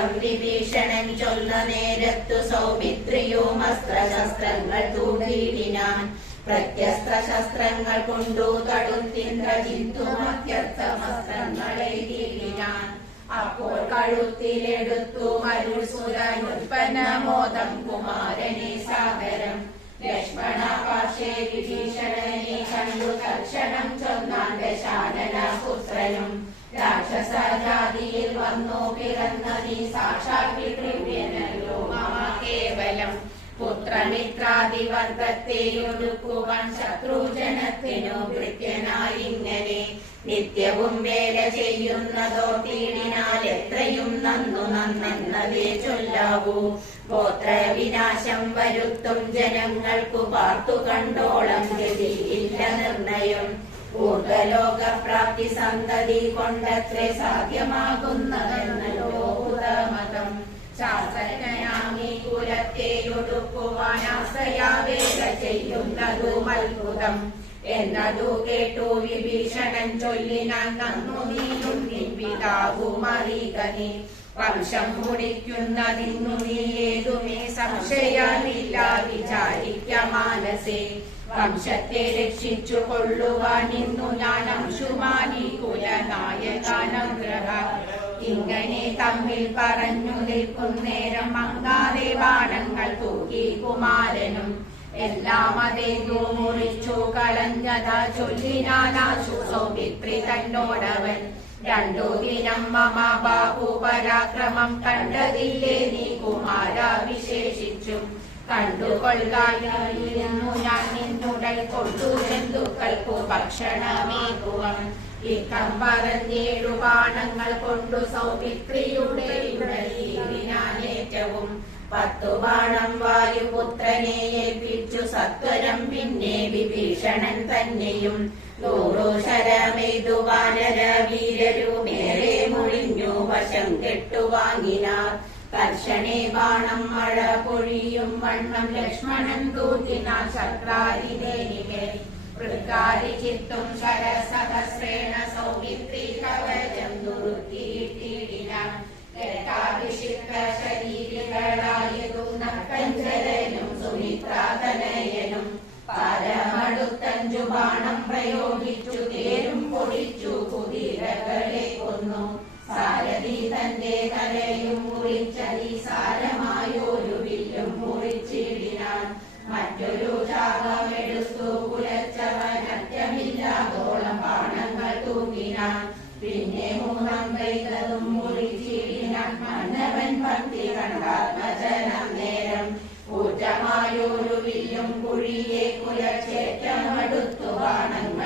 വിധം വിഭീഷണൻ ചൊന്ന നേരത്തു സൗമിത്രിയും അസ്ത്രശസ്ത്രങ്ങൾ തൂക്കിയിടിനാൻ. പ്രത്യസ്ത്ര ശസ്ത്രങ്ങൾ കൊണ്ടു തടുത്തിന്ദ്രജിത്തും അത്യർത്ഥമസ്ത്രങ്ങളെഴുതിയിടിനാൻ. അപ്പോൾ കഴുത്തിലെടുത്തു മരുസുരനുൽപ്പന്നമോദം കുമാരനെ സാഗരം. ലക്ഷ്മണ പാർശ്വേ വിഭീഷണനെ കണ്ടു തക്ഷണം ചൊന്നാൻ ദശാനന പുത്രനും. രാക്ഷസജാതിയിൽ വന്നു പിറന്ന നീ സാക്ഷാൽ പിതൃവ്യനല്ലോ മമ കേവലം. പുത്രമിത്രാദിവർഗത്തെ ഒടുക്കുവാൻ ശത്രുജനത്തിനു ഭൃത്യനായിങ്ങനെ നിത്യവും വേല ചെയ്യുന്നതോ തീടിനാൽ എത്രയും നന്നു നന്നെന്നതേ ചൊല്ലാവൂ. ഗോത്രവിനാശം വരുത്തും ജനങ്ങൾക്കു പാർത്തു കണ്ടോളം ഗതിയില്ല നിർണയം. ഊർധ്വലോകപ്രാപ്തി സന്തതി കൊണ്ടത്രേ സാധ്യമാകുന്നതെന്നല്ലോ ഉദമതം. ശാസ്ത്രജ്ഞയാമീ കുലത്തെ ഒടുക്കുവാനാശ്രയാ വേല ചെയ്യുന്നതും അത്ഭുതം എന്നതു കേട്ടു വിഭീഷണൻ ചൊല്ലിനാൻ. നന്നു നീയും നിൻ പിതാവും അറിയുകനി. വംശം മുടിക്കുന്നതിന്നു നീ ഏതുമേ സംശയമില്ല വിചാരിക്ക മാനസേ. വംശത്തെ രക്ഷിച്ചു കൊള്ളുവാൻ ഇന്നു ഞാൻ അംശുമാനി കുലനായകാനുഗ്രഹ. ഇങ്ങനെ തമ്മിൽ പറഞ്ഞു നിൽക്കുന്നേരം മങ്ങാതെ ബാണങ്ങൾ തൂക്കി കുമാരനും. എല്ലാം അതേതു മുറിച്ചു കളഞ്ഞതാ ചൊല്ലിനാനാശു സൗമിത്രി തന്നോടവൻ. രണ്ടു ദിനം മമ ബാഹു പരാക്രമം കണ്ടതില്ലേ നീ കുമാര വിശേഷിച്ചും. കണ്ടുകൊള്ളായിരുന്നു ഞാൻ നിന്നുടൽ കൊണ്ടു ജന്തുക്കൾക്കു ഭക്ഷണമേകുവം. ഇക്കം പറഞ്ഞേഴു ബാണങ്ങൾ കൊണ്ടു സൗമിത്രിയുടെ ഏറ്റവും 10 ബാണം വായുപുത്രനെ ഏൽപ്പിച്ചു സത്വരം. പിന്നെ വിഭീഷണൻ തന്നെയും 100 ശരമെയ്തു വാനര വീരരുമേറെ മുഴിഞ്ഞു വശം കെട്ടുവാങ്ങിനാർ. കർഷണേ ബാണം മഴ പൊഴിയും വണ്ണം ലക്ഷ്മണൻ തൂക്കിനാൻ ശക്രാരിദേനിമേൽ. വൃക്കാരി ചിത്തും ശരസഹസ്രേണ സൗമിത്രി കവചം തുറുക്കിയിട്ടിടിനാൻ. രക്താഭിഷിക്ത ശരീരികളായതും നക്കഞ്ചരനും സുമിത്രാതനയനും. പാരമടുത്തഞ്ചു ബാണം പ്രയോഗിച്ചു തേരും പൊടിച്ചു കുതിരകളെ കൊന്നു. സാരഥി തന്റെ തലയും മുറിച്ചതി സാരമായൊരു വില്ലും മുറിച്ചിടിനാൻ. മറ്റൊരു ചാകമെടുത്തു കുലച്ചവൻ അറ്റമില്ലാതോളം ബാണങ്ങൾ തൂക്കിനാൻ. പിന്നെ 3 പെയ്തതും മുറിച്ചിടിനാൻ. മന്നവൻ ഭക്തി കണ്ടാത്മജനം നേരം ഊറ്റമായൊരു വില്ലും കുഴിയെ കുലച്ചേറ്റമടുത്തു ബാണങ്ങൾ